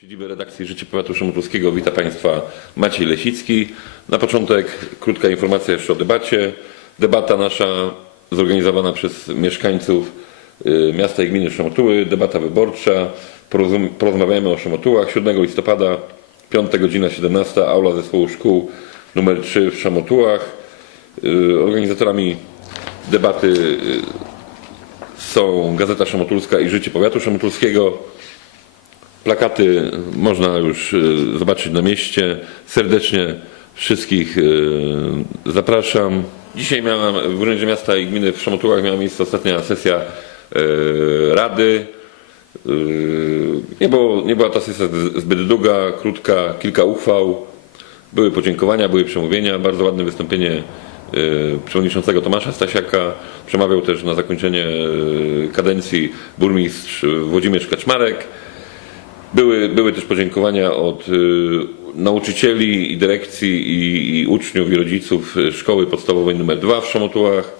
Siedziby redakcji Życie Powiatu Szymotowskiego. Witam Państwa Maciej Lesicki. Na początek krótka informacja jeszcze o debacie. Debata nasza zorganizowana przez mieszkańców miasta i gminy Szomotuły. Debata wyborcza. Porozum- Porozmawiamy o Szomotułach. 7 listopada, 5 godzina 17, aula zespołu szkół numer 3 w Szomotułach. Y, Organizatorami debaty y, są Gazeta Szamotulska i Życie Powiatu Szamotulskiego. Plakaty można już y, zobaczyć na mieście. Serdecznie wszystkich y, zapraszam. Dzisiaj miałam w Urzędzie Miasta i Gminy w Szomotułach miała miejsce ostatnia sesja y, Rady. Y, Nie, było, nie była ta sesja zbyt długa, krótka, kilka uchwał. Były podziękowania, były przemówienia, bardzo ładne wystąpienie y, przewodniczącego Tomasza Stasiaka. Przemawiał też na zakończenie kadencji burmistrz Włodzimierz Kaczmarek. Były, były też podziękowania od nauczycieli i dyrekcji i, i uczniów i rodziców szkoły podstawowej nr 2 w Szomotułach.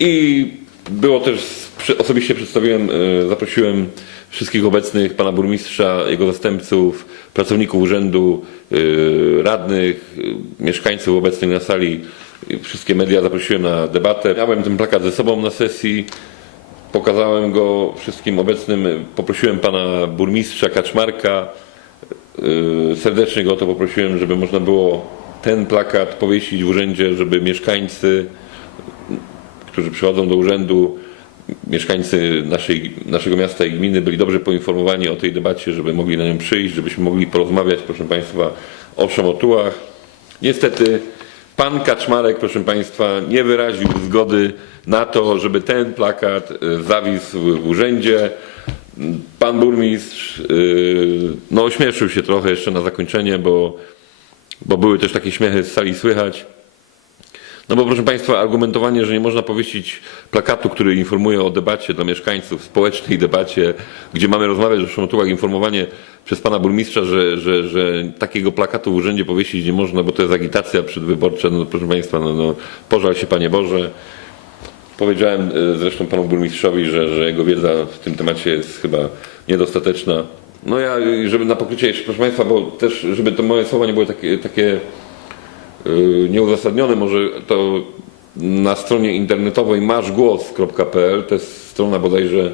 I było też, osobiście przedstawiłem, y, zaprosiłem wszystkich obecnych, pana burmistrza, jego zastępców, pracowników urzędu, y, radnych, y, mieszkańców obecnych na sali, wszystkie media zaprosiłem na debatę. Miałem ten plakat ze sobą na sesji. Pokazałem go wszystkim obecnym. Poprosiłem pana burmistrza Kaczmarka. Serdecznie go o to poprosiłem, żeby można było ten plakat powiesić w urzędzie, żeby mieszkańcy, którzy przychodzą do urzędu, mieszkańcy naszej, naszego miasta i gminy byli dobrze poinformowani o tej debacie, żeby mogli na nią przyjść, żebyśmy mogli porozmawiać, proszę państwa, o Szomotułach. Niestety pan Kaczmarek, proszę Państwa, nie wyraził zgody na to, żeby ten plakat y, zawisł w urzędzie. Pan burmistrz y, no, ośmieszył się trochę jeszcze na zakończenie, bo, bo były też takie śmiechy z sali słychać. No bo proszę Państwa, argumentowanie, że nie można powiesić plakatu, który informuje o debacie dla mieszkańców, społecznej debacie, gdzie mamy rozmawiać o Szomotułach, informowanie przez Pana Burmistrza, że, że, że takiego plakatu w urzędzie powiesić nie można, bo to jest agitacja przedwyborcza, no proszę Państwa, no, no pożal się Panie Boże. Powiedziałem e, zresztą Panu Burmistrzowi, że, że jego wiedza w tym temacie jest chyba niedostateczna. No ja, żeby na pokrycie jeszcze, proszę Państwa, bo też, żeby to moje słowa nie były takie, takie nieuzasadnione, może to na stronie internetowej maszgłos.pl, to jest strona bodajże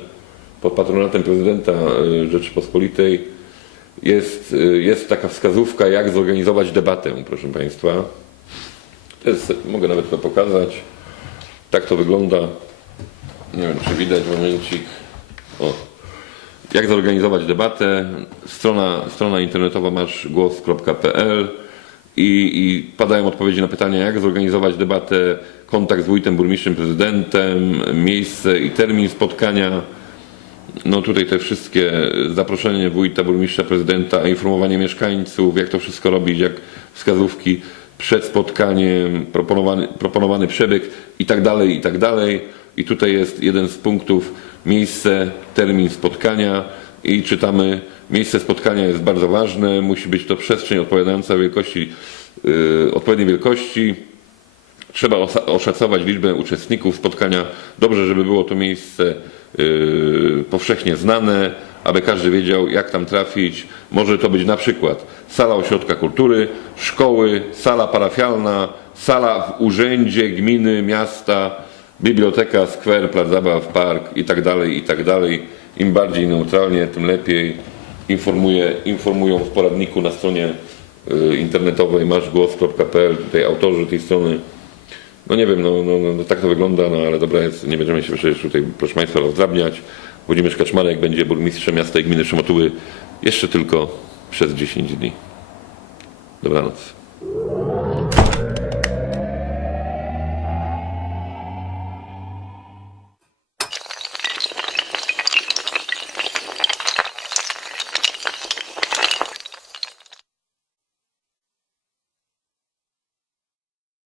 pod patronatem prezydenta yy, Rzeczypospolitej, jest, yy, jest taka wskazówka, jak zorganizować debatę, proszę Państwa. To jest, mogę nawet to pokazać. Tak to wygląda. Nie wiem, czy widać momencik. O. Jak zorganizować debatę? Strona, strona internetowa maszgłos.pl i, i padają odpowiedzi na pytania, jak zorganizować debatę, kontakt z wójtem, burmistrzem, prezydentem, miejsce i termin spotkania. No tutaj te wszystkie zaproszenie wójta, burmistrza, prezydenta, informowanie mieszkańców, jak to wszystko robić, jak wskazówki przed spotkaniem, proponowany, proponowany przebieg i tak dalej, i tak dalej. I tutaj jest jeden z punktów, miejsce, termin spotkania i czytamy, miejsce spotkania jest bardzo ważne, musi być to przestrzeń odpowiadająca wielkości, yy, odpowiedniej wielkości, Trzeba oszacować liczbę uczestników spotkania. Dobrze, żeby było to miejsce yy, powszechnie znane, aby każdy wiedział, jak tam trafić. Może to być na przykład sala ośrodka kultury, szkoły, sala parafialna, sala w urzędzie gminy, miasta, biblioteka, skwer, plac zabaw, park i tak Im bardziej neutralnie, tym lepiej. Informuję, informują w poradniku na stronie y, internetowej maszgłos.pl, tutaj autorzy tej strony. No nie wiem, no, no, no, no tak to wygląda, no ale dobra jest, nie będziemy się przecież tutaj, proszę Państwa, rozdrabniać. Włodzimierz Kaczmarek będzie burmistrzem miasta i gminy Szomotuły jeszcze tylko przez 10 dni. Dobranoc.